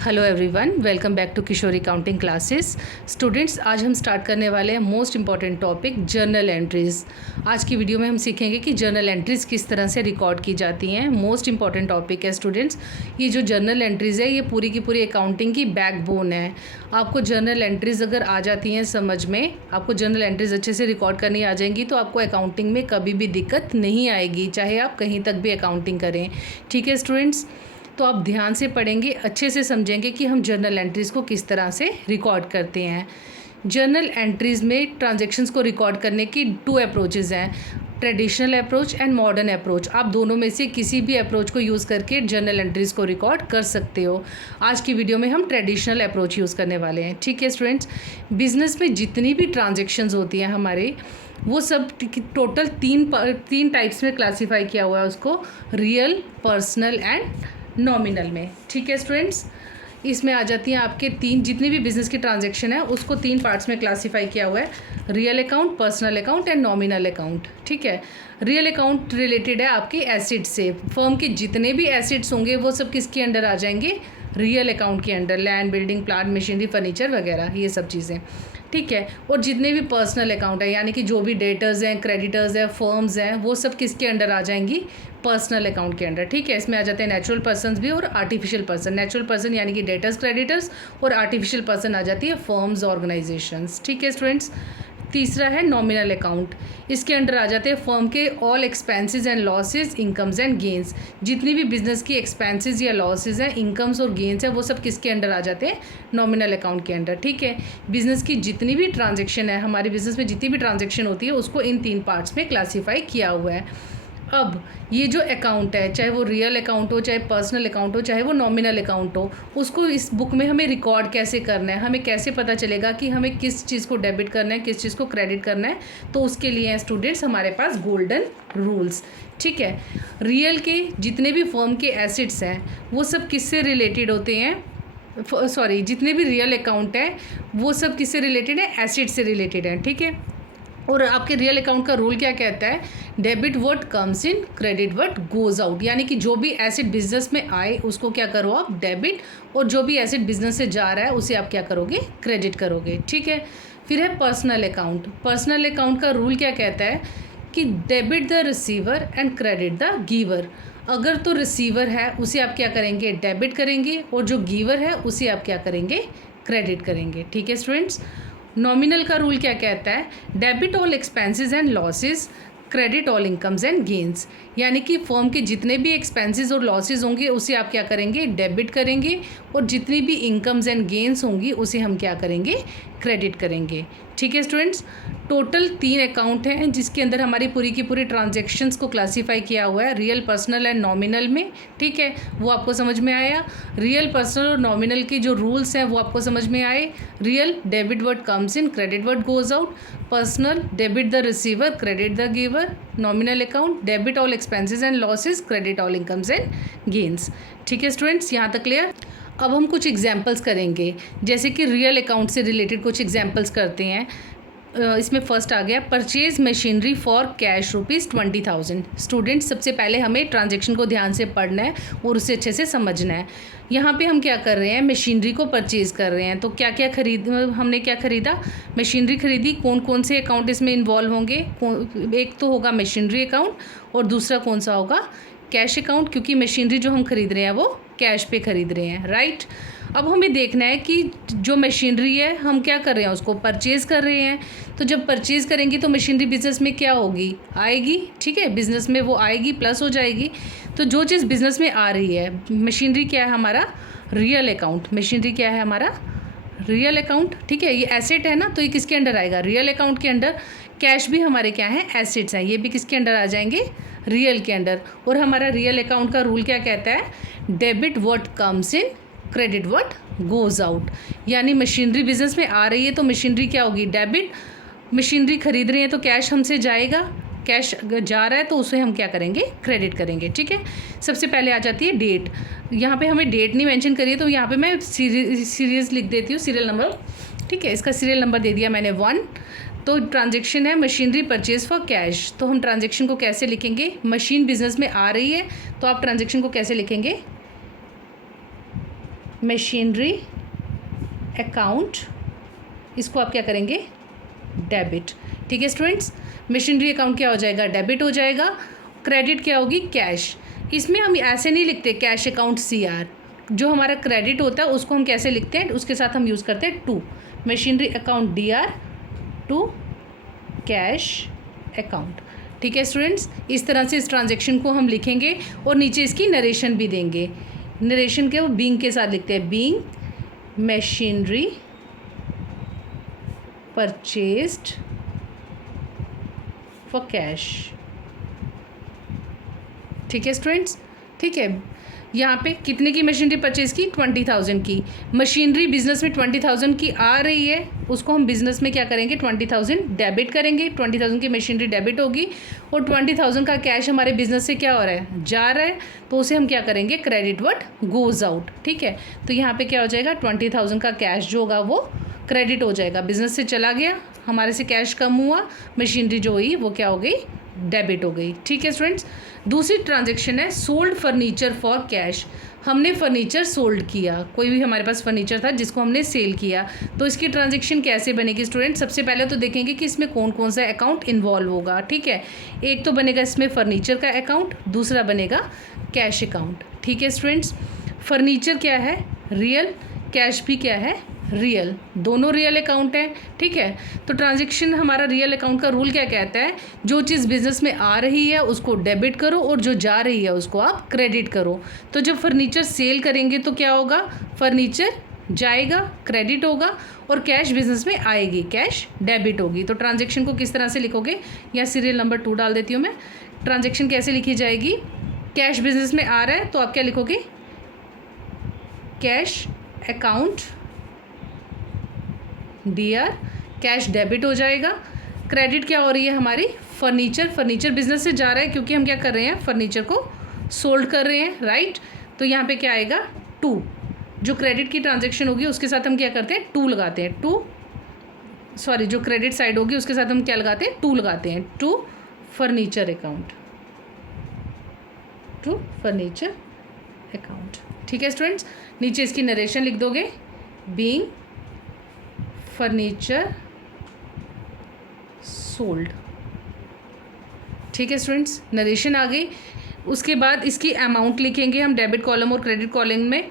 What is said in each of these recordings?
Hello everyone, welcome back to Kishori counting classes. Students, आज हम start करने वाले हैं most important topic journal entries. आज की वीडियो में हम सीखेंगे कि जर्नल एंट्रीज़ किस तरह से रिकॉर्ड की जाती हैं। मोस्ट इंपॉर्टेंट टॉपिक है स्टूडेंट्स। ये जो जर्नल एंट्रीज़ है ये पूरी की पूरी अकाउंटिंग की बैकबोन है। आपको जर्नल एंट्रीज़ अगर आ जाती हैं समझ में, आपको जर्नल एंट्रीज़ अच्छे से रिकॉर्ड करनी आ जाएंगी तो आपको अकाउंटिंग में कभी भी दिक्कत नहीं आएगी, चाहे आप कहीं तक भी अकाउंटिंग करें। ठीक है स्टूडेंट्स, तो आप ध्यान से पढ़ेंगे, अच्छे से समझेंगे कि हम जर्नल एंट्रीज़ को किस तरह से रिकॉर्ड करते हैं। जर्नल एंट्रीज़ में ट्रांजैक्शंस को रिकॉर्ड करने की 2 अप्रोचेज़ हैं, traditional approach and modern approach. आप दोनों में से किसी भी अप्रोच को यूज़ करके जर्नल एंट्रीज़ को रिकॉर्ड कर सकते हो। आज की वीडियो में हम ट्रेडिशनल अप्रोच यूज़ करने वाले हैं। ठीक है स्टूडेंट्स, बिजनेस में जितनी भी ट्रांजेक्शन्स होती हैं हमारे, वो सब टोटल तीन टाइप्स में क्लासीफाई किया हुआ है उसको, रियल, पर्सनल एंड नॉमिनल में। ठीक है स्टूडेंट्स, इसमें आ जाती हैं आपके जितनी भी बिजनेस की ट्रांजैक्शन है उसको 3 पार्ट्स में क्लासीफाई किया हुआ है, real account, personal account and nominal account. ठीक है, रियल अकाउंट रिलेटेड है आपके एसेट्स से। फर्म के जितने भी एसेट्स होंगे वो सब किसके अंडर आ जाएंगे, रियल अकाउंट के under, land, building, plant, machinery, furniture वगैरह, ये सब चीज़ें। ठीक है, और जितने भी पर्सनल अकाउंट है यानी कि जो भी डेटर्स हैं, क्रेडिटर्स हैं, फर्म्स हैं, वो सब किसके अंडर आ जाएंगी, पर्सनल अकाउंट के अंडर। ठीक है, इसमें आ जाते हैं नेचुरल पर्सन्स भी और आर्टिफिशियल पर्सन। नेचुरल पर्सन यानी कि डेटर्स, क्रेडिटर्स, और आर्टिफिशियल पर्सन आ जाती है फर्म्स, ऑर्गेनाइजेशंस। ठीक है स्टूडेंट्स, तीसरा है नॉमिनल अकाउंट। इसके अंडर आ जाते हैं फर्म के all expenses and losses, incomes and gains. जितनी भी बिजनेस की एक्सपेंसेस या लॉसेस हैं, इनकम्स और गेंस हैं, वो सब किसके अंडर आ जाते हैं, नॉमिनल अकाउंट के अंडर। ठीक है, बिजनेस की जितनी भी ट्रांजेक्शन है, हमारे बिजनेस में जितनी भी ट्रांजेक्शन होती है उसको इन 3 पार्ट्स में क्लासीफाई किया हुआ है। अब ये जो अकाउंट है, चाहे वो रियल अकाउंट हो, चाहे पर्सनल अकाउंट हो, चाहे वो नॉमिनल अकाउंट हो, उसको इस बुक में हमें रिकॉर्ड कैसे करना है, हमें कैसे पता चलेगा कि हमें किस चीज़ को डेबिट करना है, किस चीज़ को क्रेडिट करना है। तो उसके लिए हैं स्टूडेंट्स हमारे पास गोल्डन रूल्स। ठीक है, रियल के जितने भी फर्म के एसेट्स हैं वो सब किससे रिलेटेड होते हैं, सॉरी, जितने भी रियल अकाउंट है वो सब किससे रिलेटेड है, एसेट से रिलेटेड है। ठीक है, और आपके रियल अकाउंट का रूल क्या कहता है, debit what comes in, credit what goes out. यानी कि जो भी एसेट बिजनेस में आए उसको क्या करो आप, डेबिट, और जो भी एसेट बिजनेस से जा रहा है उसे आप क्या करोगे, क्रेडिट करोगे। ठीक है, फिर है पर्सनल अकाउंट। पर्सनल अकाउंट का रूल क्या कहता है कि debit the receiver and credit the giver. अगर तो रिसीवर है उसे आप क्या करेंगे, डेबिट करेंगे, और जो गिवर है उसे आप क्या करेंगे, क्रेडिट करेंगे। ठीक है स्टूडेंट्स, नॉमिनल का रूल क्या कहता है, debit all expenses and losses, credit all incomes and gains. यानी कि फर्म के जितने भी एक्सपेंसेस और लॉसेस होंगे उसे आप क्या करेंगे, डेबिट करेंगे, और जितनी भी इनकम्स एंड गेंस होंगी उसे हम क्या करेंगे, क्रेडिट करेंगे। ठीक है स्टूडेंट्स, टोटल 3 अकाउंट हैं जिसके अंदर हमारी पूरी की पूरी ट्रांजैक्शंस को क्लासीफाई किया हुआ है, रियल, पर्सनल एंड नॉमिनल में। ठीक है, वो आपको समझ में आया। रियल, पर्सनल और नॉमिनल के जो रूल्स हैं वो आपको समझ में आए। Real, debit what comes in, credit what goes out. Personal, debit the receiver, credit the giver. Nominal account, debit all expenses and losses, credit all incomes and gains. ठीक है स्टूडेंट्स, यहाँ तक क्लियर। अब हम कुछ एग्जाम्पल्स करेंगे, जैसे कि रियल अकाउंट से रिलेटेड कुछ एग्जाम्पल्स करते हैं। इसमें फर्स्ट आ गया, purchase machinery for cash ₹20,000। Students, सबसे पहले हमें ट्रांजैक्शन को ध्यान से पढ़ना है और उसे अच्छे से समझना है। यहाँ पे हम क्या कर रहे हैं, मशीनरी को परचेज़ कर रहे हैं। तो क्या क्या हमने क्या ख़रीदा, मशीनरी ख़रीदी। कौन कौन से अकाउंट इसमें इन्वॉल्व होंगे, एक तो होगा मशीनरी अकाउंट और दूसरा कौन सा होगा, कैश अकाउंट, क्योंकि मशीनरी जो हम खरीद रहे हैं वो कैश पे खरीद रहे हैं, राइट। अब हमें देखना है कि जो मशीनरी है हम क्या कर रहे हैं, उसको परचेज़ कर रहे हैं। तो जब परचेज़ करेंगे तो मशीनरी बिज़नेस में क्या होगी, आएगी। ठीक है, बिज़नेस में वो आएगी, प्लस हो जाएगी। तो जो चीज़ बिज़नेस में आ रही है, मशीनरी क्या है हमारा, रियल अकाउंट। मशीनरी क्या है हमारा, रियल अकाउंट। ठीक है, ये एसेट है ना, तो ये किसके अंडर आएगा, रियल अकाउंट के अंडर। कैश भी हमारे क्या है, एसेट्स हैं, ये भी किसके अंडर आ जाएंगे, रियल के अंडर। और हमारा रियल अकाउंट का रूल क्या कहता है, debit what comes in, credit what goes out. यानी मशीनरी बिजनेस में आ रही है तो मशीनरी क्या होगी, डेबिट। मशीनरी खरीद रहे हैं तो कैश हमसे जाएगा, कैश जा रहा है तो उसे हम क्या करेंगे, क्रेडिट करेंगे। ठीक है, सबसे पहले आ जाती है डेट। यहाँ पे हमें डेट नहीं मेंशन करी है तो यहाँ पे मैं सीरीज़ लिख देती हूँ, सीरियल नंबर। ठीक है, इसका सीरियल नंबर दे दिया मैंने 1। तो ट्रांजैक्शन है मशीनरी परचेज फॉर कैश। तो हम ट्रांजैक्शन को कैसे लिखेंगे, मशीन बिजनेस में आ रही है तो आप ट्रांजैक्शन को कैसे लिखेंगे, मशीनरी अकाउंट, इसको आप क्या करेंगे, डेबिट। ठीक है स्टूडेंट्स, मशीनरी अकाउंट क्या हो जाएगा, डेबिट हो जाएगा। क्रेडिट क्या होगी, कैश। इसमें हम ऐसे नहीं लिखते कैश अकाउंट CR, जो हमारा क्रेडिट होता है उसको हम कैसे लिखते हैं, उसके साथ हम यूज़ करते हैं to, machinery account DR to cash account. ठीक है स्टूडेंट्स, इस तरह से इस ट्रांजेक्शन को हम लिखेंगे और नीचे इसकी नरेशन भी देंगे। नरेशन के वो बीइंग के साथ लिखते हैं, being machinery purchased for cash. ठीक है स्टूडेंट्स, ठीक है। यहाँ पे कितने की मशीनरी परचेज़ की, 20,000 की। मशीनरी बिजनेस में 20,000 की आ रही है, उसको हम बिजनेस में क्या करेंगे, 20,000 डेबिट करेंगे। 20,000 की मशीनरी डेबिट होगी और 20,000 का कैश हमारे बिजनेस से क्या हो रहा है, जा रहा है, तो उसे हम क्या करेंगे, क्रेडिट वर्ड गोज़ आउट। ठीक है, तो यहाँ पे क्या हो जाएगा, 20,000 का कैश जो होगा वो क्रेडिट हो जाएगा, बिजनेस से चला गया, हमारे से कैश कम हुआ, मशीनरी जो हुई वो क्या हो गई, डेबिट हो गई। ठीक है स्टूडेंट्स, दूसरी ट्रांजैक्शन है सोल्ड फर्नीचर फॉर कैश। हमने फर्नीचर सोल्ड किया, कोई भी हमारे पास फर्नीचर था जिसको हमने सेल किया, तो इसकी ट्रांजैक्शन कैसे बनेगी स्टूडेंट। सबसे पहले तो देखेंगे कि इसमें कौन कौन सा अकाउंट इन्वॉल्व होगा। ठीक है, एक तो बनेगा इसमें फर्नीचर का अकाउंट, दूसरा बनेगा कैश अकाउंट। ठीक है स्टूडेंट्स, फर्नीचर क्या है, रियल, कैश भी क्या है, रियल, दोनों रियल अकाउंट है। ठीक है, तो ट्रांजैक्शन हमारा रियल अकाउंट का रूल क्या कहता है, जो चीज़ बिजनेस में आ रही है उसको डेबिट करो और जो जा रही है उसको आप क्रेडिट करो। तो जब फर्नीचर सेल करेंगे तो क्या होगा, फर्नीचर जाएगा, क्रेडिट होगा, और कैश बिजनेस में आएगी, कैश डेबिट होगी। तो ट्रांजैक्शन को किस तरह से लिखोगे, या सीरियल नंबर 2 डाल देती हूँ मैं। ट्रांजैक्शन कैसे लिखी जाएगी, कैश बिजनेस में आ रहा है तो आप क्या लिखोगे, cash account DR, cash debit हो जाएगा। क्रेडिट क्या हो रही है हमारी, फर्नीचर, फर्नीचर बिजनेस से जा रहा है क्योंकि हम क्या कर रहे हैं, फर्नीचर को सोल्ड कर रहे हैं, राइट। तो यहाँ पे क्या आएगा, 2, जो क्रेडिट की ट्रांजैक्शन होगी उसके साथ हम क्या करते हैं, 2 लगाते हैं, 2 सॉरी जो क्रेडिट साइड होगी उसके साथ हम क्या लगाते हैं, 2 लगाते हैं, to furniture account, to furniture account. ठीक है स्टूडेंट्स, नीचे इसकी नरेशन लिख दोगे, बीइंग फर्नीचर सोल्ड। ठीक है स्टूडेंट्स, नरेशन आ गई। उसके बाद इसकी अमाउंट लिखेंगे हम डेबिट कॉलम और क्रेडिट कॉलम में।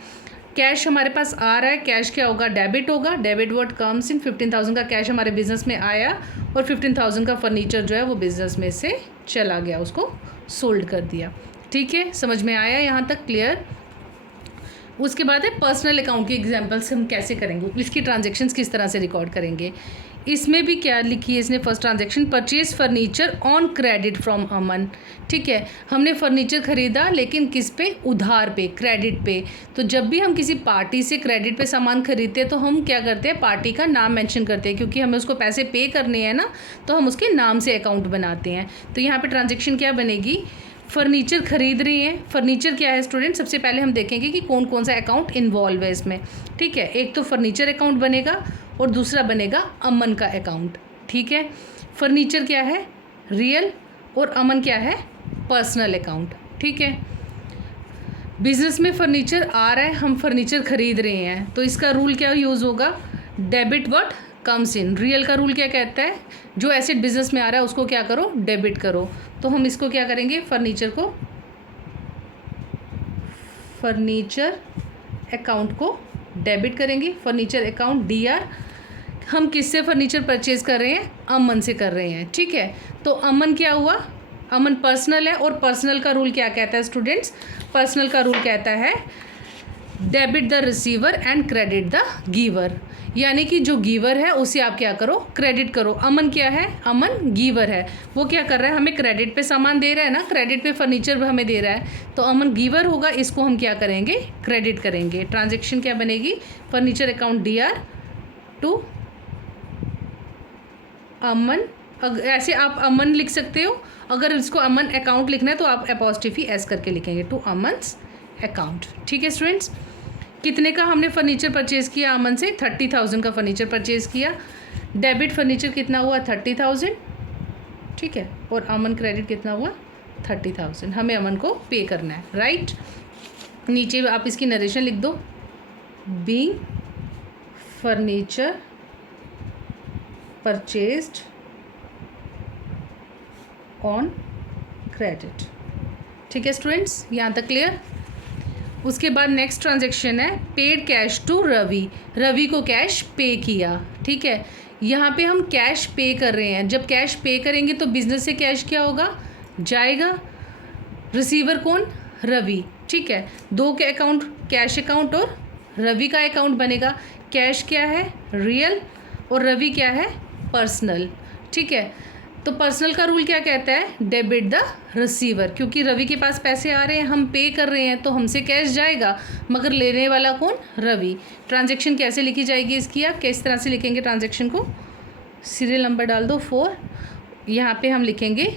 कैश हमारे पास आ रहा है, कैश क्या होगा, डेबिट होगा, डेबिट वर्ड कम्स इन। 15,000 का कैश हमारे बिजनेस में आया और 15,000 का फर्नीचर जो है वो बिजनेस में से चला गया, उसको सोल्ड कर दिया। ठीक है, समझ में आया यहाँ तक, क्लियर। उसके बाद है पर्सनल अकाउंट की एग्जांपल्स हम कैसे करेंगे, इसकी ट्रांजैक्शंस किस तरह से रिकॉर्ड करेंगे। इसमें भी क्या लिखी है इसने, first transaction, purchase furniture on credit from Aman. ठीक है, हमने फर्नीचर ख़रीदा लेकिन किस पे, उधार पे, क्रेडिट पे। तो जब भी हम किसी पार्टी से क्रेडिट पे सामान खरीदते हैं तो हम क्या करते हैं, पार्टी का नाम मेंशन करते हैं, क्योंकि हमें उसको पैसे पे करने हैं ना, तो हम उसके नाम से अकाउंट बनाते हैं। तो यहाँ पर ट्रांजेक्शन क्या बनेगी, फर्नीचर खरीद रही हैं। फर्नीचर क्या है स्टूडेंट, सबसे पहले हम देखेंगे कि कौन कौन सा अकाउंट इन्वॉल्व है इसमें। ठीक है, एक तो फर्नीचर अकाउंट बनेगा और दूसरा बनेगा अमन का अकाउंट। ठीक है, फर्नीचर क्या है, रियल, और अमन क्या है, पर्सनल अकाउंट। ठीक है, बिजनेस में फर्नीचर आ रहा है, हम फर्नीचर खरीद रहे हैं, तो इसका रूल क्या यूज़ होगा, debit what comes in. Real का रूल क्या कहता है, जो एसेट बिजनेस में आ रहा है उसको क्या करो, डेबिट करो। तो हम इसको क्या करेंगे, फर्नीचर को, फर्नीचर अकाउंट को डेबिट करेंगे, फर्नीचर अकाउंट DR। हम किससे फर्नीचर परचेज कर रहे हैं, अमन से कर रहे हैं। ठीक है, तो अमन क्या हुआ, अमन पर्सनल है, और पर्सनल का रूल क्या कहता है स्टूडेंट्स, पर्सनल का रूल कहता है debit the receiver and credit the giver. यानी कि जो गिवर है उसे आप क्या करो, क्रेडिट करो। अमन क्या है, अमन गिवर है, वो क्या कर रहा है, हमें क्रेडिट पे सामान दे रहा है ना, क्रेडिट पे फर्नीचर हमें दे रहा है, तो अमन गिवर होगा, इसको हम क्या करेंगे, क्रेडिट करेंगे। ट्रांजैक्शन क्या बनेगी, फर्नीचर अकाउंट DR टू अमन। ऐसे आप अमन लिख सकते हो, अगर इसको अमन अकाउंट लिखना है तो आप अपॉस्ट्रोफी S करके लिखेंगे, टू अमन्स अकाउंट। ठीक है स्टूडेंट्स, कितने का हमने फर्नीचर परचेज़ किया अमन से, 30,000 का फर्नीचर परचेज़ किया। डेबिट फर्नीचर कितना हुआ, 30,000। ठीक है, और अमन क्रेडिट कितना हुआ, 30,000। हमें अमन को पे करना है, राइट। नीचे आप इसकी नरेशन लिख दो, being furniture purchased on credit. ठीक है स्टूडेंट्स, यहाँ तक क्लियर। उसके बाद नेक्स्ट ट्रांजेक्शन है paid cash to Ravi. Ravi को कैश पे किया। ठीक है, यहाँ पे हम कैश पे कर रहे हैं। जब कैश पे करेंगे तो बिजनेस से कैश क्या होगा, जाएगा। रिसीवर कौन, रवि। ठीक है, दो के अकाउंट, कैश अकाउंट और रवि का अकाउंट बनेगा। कैश क्या है, रियल, और रवि क्या है, पर्सनल। ठीक है, तो पर्सनल का रूल क्या कहता है, डेबिट द रिसीवर। क्योंकि रवि के पास पैसे आ रहे हैं, हम पे कर रहे हैं, तो हमसे कैश जाएगा, मगर लेने वाला कौन, रवि। ट्रांजैक्शन कैसे लिखी जाएगी इसकी, आप किस तरह से लिखेंगे ट्रांजैक्शन को, सीरियल नंबर डाल दो 4। यहाँ पे हम लिखेंगे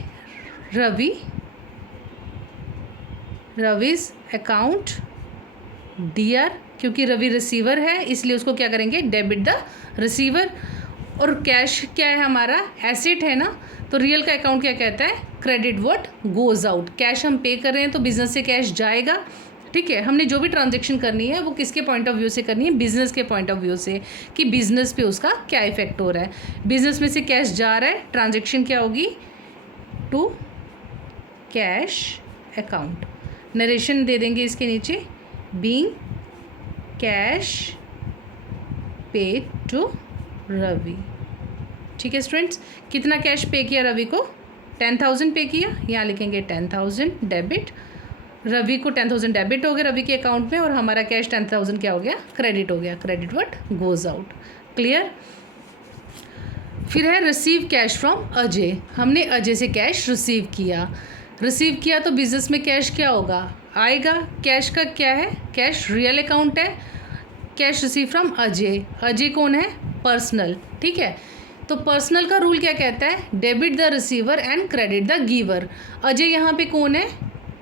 रविज अकाउंट DR, क्योंकि रवि रिसीवर है इसलिए उसको क्या करेंगे, डेबिट द रिसीवर। और कैश क्या है, हमारा एसेट है ना, तो रियल का अकाउंट क्या कहता है, credit what goes out. Cash हम पे कर रहे हैं तो बिजनेस से कैश जाएगा। ठीक है, हमने जो भी ट्रांजैक्शन करनी है वो किसके पॉइंट ऑफ व्यू से करनी है, बिजनेस के पॉइंट ऑफ व्यू से, कि बिजनेस पे उसका क्या इफेक्ट हो रहा है। बिजनेस में से कैश जा रहा है, ट्रांजैक्शन क्या होगी, टू कैश अकाउंट। नरेशन दे देंगे इसके नीचे, being cash paid to Ravi. ठीक है स्टूडेंट्स, कितना कैश पे किया रवि को, 10,000 पे किया। यहाँ लिखेंगे 10,000 डेबिट, रवि को 10,000 डेबिट हो गया रवि के अकाउंट में, और हमारा कैश 10,000 क्या हो गया, क्रेडिट हो गया। Credit what goes out. Clear. फिर है रिसीव कैश फ्रॉम अजय। हमने अजय से कैश रिसीव किया तो बिजनेस में कैश क्या होगा, आएगा। कैश का क्या है, कैश रियल अकाउंट है। Cash receive from Ajay, Ajay कौन है, पर्सनल। ठीक है, तो पर्सनल का रूल क्या कहता है, debit the receiver and credit the giver. Ajay यहाँ पे कौन है,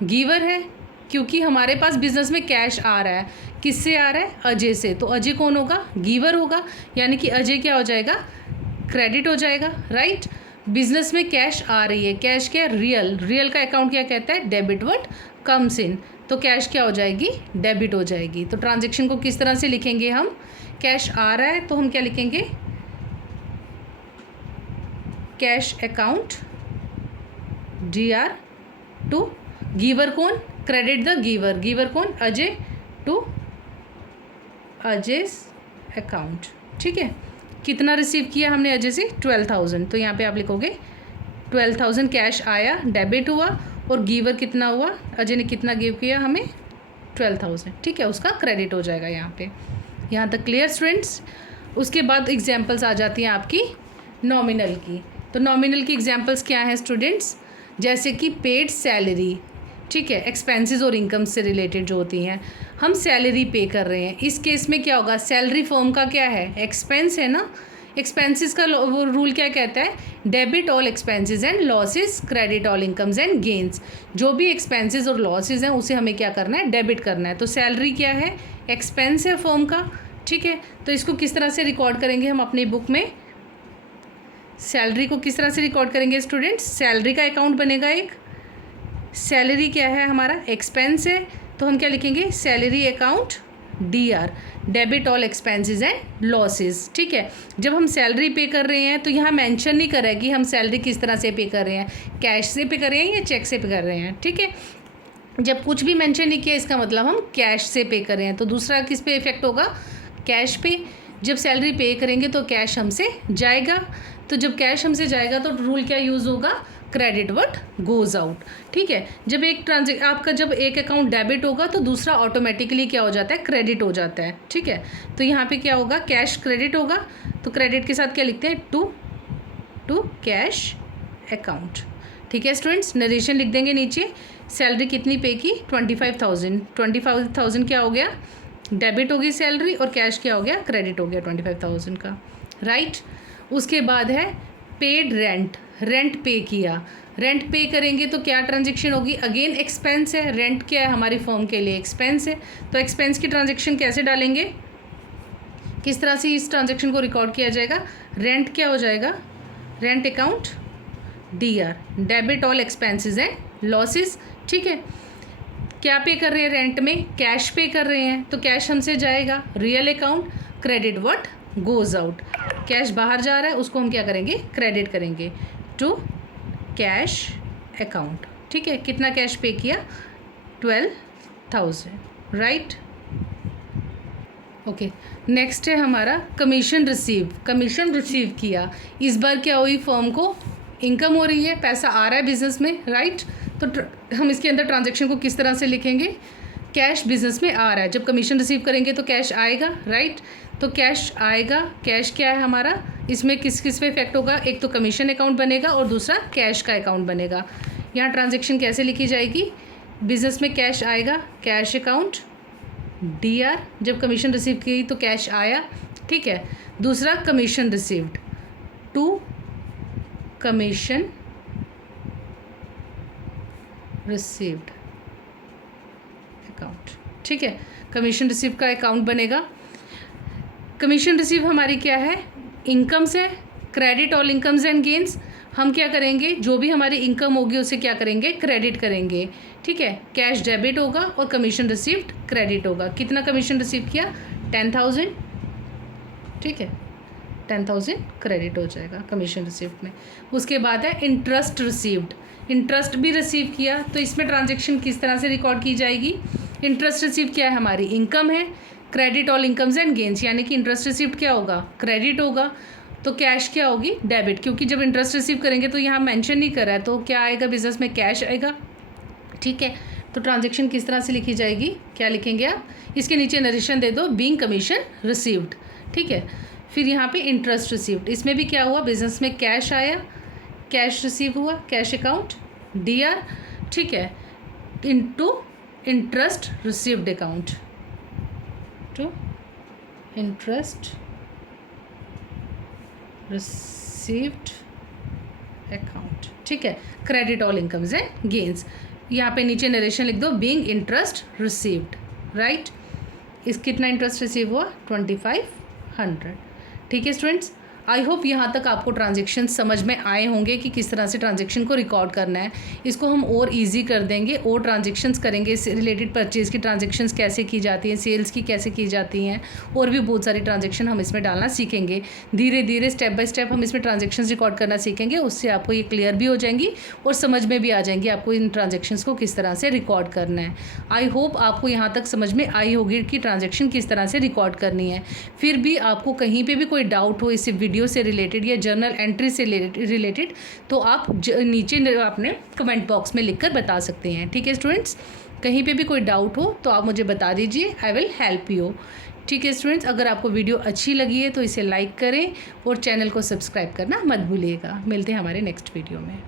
गिवर है, क्योंकि हमारे पास बिजनेस में कैश आ रहा है। किससे आ रहा है, अजय से, तो अजय कौन होगा, गिवर होगा। यानी कि अजय क्या हो जाएगा, क्रेडिट हो जाएगा। राइट, बिजनेस में कैश आ रही है, कैश क्या है, रियल का अकाउंट क्या कहता है, डेबिट व्हाट कम्स इन, तो कैश क्या हो जाएगी, डेबिट हो जाएगी। तो ट्रांजैक्शन को किस तरह से लिखेंगे हम, कैश आ रहा है तो हम क्या लिखेंगे, cash account DR to giver कौन, क्रेडिट द गिवर कौन, अजय, टू अजय अकाउंट। ठीक है, कितना रिसीव किया हमने अजय से, 12,000, तो यहाँ पे आप लिखोगे 12,000 कैश आया, डेबिट हुआ, और गिवर कितना हुआ, अजय ने कितना गिव किया हमें, 12,000। ठीक है, उसका क्रेडिट हो जाएगा यहाँ पे। यहाँ तक क्लियर स्टूडेंट्स। उसके बाद एग्जांपल्स आ जाती हैं आपकी नॉमिनल की। तो नॉमिनल की एग्जांपल्स क्या हैं स्टूडेंट्स, जैसे कि पेड सैलरी। ठीक है, एक्सपेंसेस और इनकम से रिलेटेड जो होती हैं, हम सैलरी पे कर रहे हैं। इस केस में क्या होगा, सैलरी फर्म का क्या है, एक्सपेंस है ना। एक्सपेंसेस का वो रूल क्या कहता है, debit all expenses and losses, credit all incomes and gains. जो भी एक्सपेंसेस और लॉसेस हैं उसे हमें क्या करना है, डेबिट करना है। तो सैलरी क्या है, एक्सपेंस है फर्म का। ठीक है, तो इसको किस तरह से रिकॉर्ड करेंगे हम अपनी बुक में, सैलरी को किस तरह से रिकॉर्ड करेंगे स्टूडेंट्स, सैलरी का अकाउंट बनेगा एक, सैलरी क्या है हमारा, एक्सपेंस है, तो हम क्या लिखेंगे, salary account DR, debit all expenses and losses. ठीक है, जब हम सैलरी पे कर रहे हैं तो यहाँ मेंशन नहीं करा है कि हम सैलरी किस तरह से पे कर रहे हैं, कैश से पे कर रहे हैं या चेक से पे कर रहे हैं। ठीक है, जब कुछ भी मेंशन नहीं किया इसका मतलब हम कैश से पे कर रहे हैं। तो दूसरा किस पे इफेक्ट होगा, कैश पे। जब सैलरी पे करेंगे तो कैश हमसे जाएगा, तो जब कैश हमसे जाएगा तो रूल क्या यूज़ होगा, क्रेडिट व्हाट गोज आउट। ठीक है, जब आपका जब एक अकाउंट डेबिट होगा तो दूसरा ऑटोमेटिकली क्या हो जाता है, क्रेडिट हो जाता है। ठीक है, तो यहाँ पे क्या होगा, कैश क्रेडिट होगा, तो क्रेडिट के साथ क्या लिखते हैं, टू कैश अकाउंट। ठीक है स्टूडेंट्स, नरेशन लिख देंगे नीचे, सैलरी कितनी पे की, 25,000 क्या हो गया, डेबिट होगी सैलरी, और कैश क्या हो गया, क्रेडिट हो गया 25,000 का। राइट, उसके बाद है पेड रेंट पे किया। रेंट पे करेंगे तो क्या ट्रांजेक्शन होगी, अगेन एक्सपेंस है, रेंट क्या है हमारी फर्म के लिए, एक्सपेंस है। तो एक्सपेंस की ट्रांजेक्शन कैसे डालेंगे, किस तरह से इस ट्रांजेक्शन को रिकॉर्ड किया जाएगा, रेंट क्या हो जाएगा, rent account DR, debit all expenses and losses. ठीक है, क्या पे कर रहे हैं रेंट में, कैश पे कर रहे हैं, तो कैश हमसे जाएगा real account, credit what goes out, cash बाहर जा रहा है उसको हम क्या करेंगे, क्रेडिट करेंगे टू कैश अकाउंट। ठीक है, कितना कैश पे किया, 12,000, राइट। ओके, नेक्स्ट है हमारा कमीशन रिसीव। कमीशन रिसीव किया, इस बार क्या हुई, फर्म को इनकम हो रही है, पैसा आ रहा है बिजनेस में, राइट। तो हम इसके अंदर ट्रांजैक्शन को किस तरह से लिखेंगे, कैश बिजनेस में आ रहा है, जब कमीशन रिसीव करेंगे तो कैश आएगा, राइट। तो कैश आएगा, कैश क्या है हमारा, इसमें किस किस पे इफेक्ट होगा, एक तो कमीशन अकाउंट बनेगा और दूसरा कैश का अकाउंट बनेगा। यहाँ ट्रांजैक्शन कैसे लिखी जाएगी, बिजनेस में कैश आएगा, कैश अकाउंट DR, जब कमीशन रिसीव की तो कैश आया, ठीक है। दूसरा commission received, to commission received account, ठीक है। कमीशन रिसीव का अकाउंट बनेगा। कमीशन रिसीव हमारी क्या है, इनकम से, credit all incomes and gains. हम क्या करेंगे, जो भी हमारी इनकम होगी उसे क्या करेंगे, क्रेडिट करेंगे, ठीक है। कैश डेबिट होगा और कमीशन रिसीव्ड क्रेडिट होगा। कितना कमीशन रिसीव किया, 10,000, ठीक है, 10,000 क्रेडिट हो जाएगा कमीशन रिसीव्ड में। उसके बाद है इंटरेस्ट रिसीव्ड, इंटरेस्ट भी रिसीव किया, तो इसमें ट्रांजैक्शन किस तरह से रिकॉर्ड की जाएगी, इंटरेस्ट रिसीव क्या है, हमारी इनकम है, credit all incomes and gains, यानी कि इंटरेस्ट रिसीव्ड क्या होगा, क्रेडिट होगा, तो कैश क्या होगी, डेबिट, क्योंकि जब इंटरेस्ट रिसीव करेंगे तो यहाँ मेंशन नहीं करा है, तो क्या आएगा बिजनेस में, कैश आएगा, ठीक है। तो ट्रांजैक्शन किस तरह से लिखी जाएगी, क्या लिखेंगे आप, इसके नीचे नरेशन दे दो, बीइंग कमीशन रिसीव्ड, ठीक है। फिर यहाँ पे इंटरेस्ट रिसीव्ड, इसमें भी क्या हुआ, बिजनेस में कैश आया, कैश रिसीव हुआ, कैश अकाउंट DR, ठीक है, into interest received account, to interest received account, ठीक है। Credit all incomes and gains, यहाँ पे नीचे नरेशन लिख दो, बीइंग इंटरेस्ट रिसीव्ड, राइट। इस कितना इंटरेस्ट रिसीव हुआ, 2,500, ठीक है स्टूडेंट्स। आई होप यहाँ तक आपको ट्रांजैक्शन समझ में आए होंगे कि किस तरह से ट्रांजैक्शन को रिकॉर्ड करना है। इसको हम और इजी कर देंगे, और ट्रांजैक्शंस करेंगे, इससे रिलेटेड परचेज़ की ट्रांजैक्शंस कैसे की जाती हैं, सेल्स की कैसे की जाती हैं, और भी बहुत सारी ट्रांजैक्शन हम इसमें डालना सीखेंगे। धीरे धीरे स्टेप बाय स्टेप हम इसमें ट्रांजैक्शंस रिकॉर्ड करना सीखेंगे, उससे आपको ये क्लियर भी हो जाएंगी और समझ में भी आ जाएंगी आपको इन ट्रांजैक्शंस को किस तरह से रिकॉर्ड करना है। आई होप आपको यहाँ तक समझ में आई होगी कि ट्रांजैक्शन किस तरह से रिकॉर्ड करनी है। फिर भी आपको कहीं पर भी कोई डाउट हो इस वीडियो से रिलेटेड या जर्नल एंट्री से रिलेटेड, तो आप नीचे अपने कमेंट बॉक्स में लिखकर बता सकते हैं, ठीक है स्टूडेंट्स। कहीं पे भी कोई डाउट हो तो आप मुझे बता दीजिए, आई विल हेल्प यू, ठीक है स्टूडेंट्स। अगर आपको वीडियो अच्छी लगी है तो इसे लाइक करें और चैनल को सब्सक्राइब करना मत भूलिएगा। मिलते हैं हमारे नेक्स्ट वीडियो में।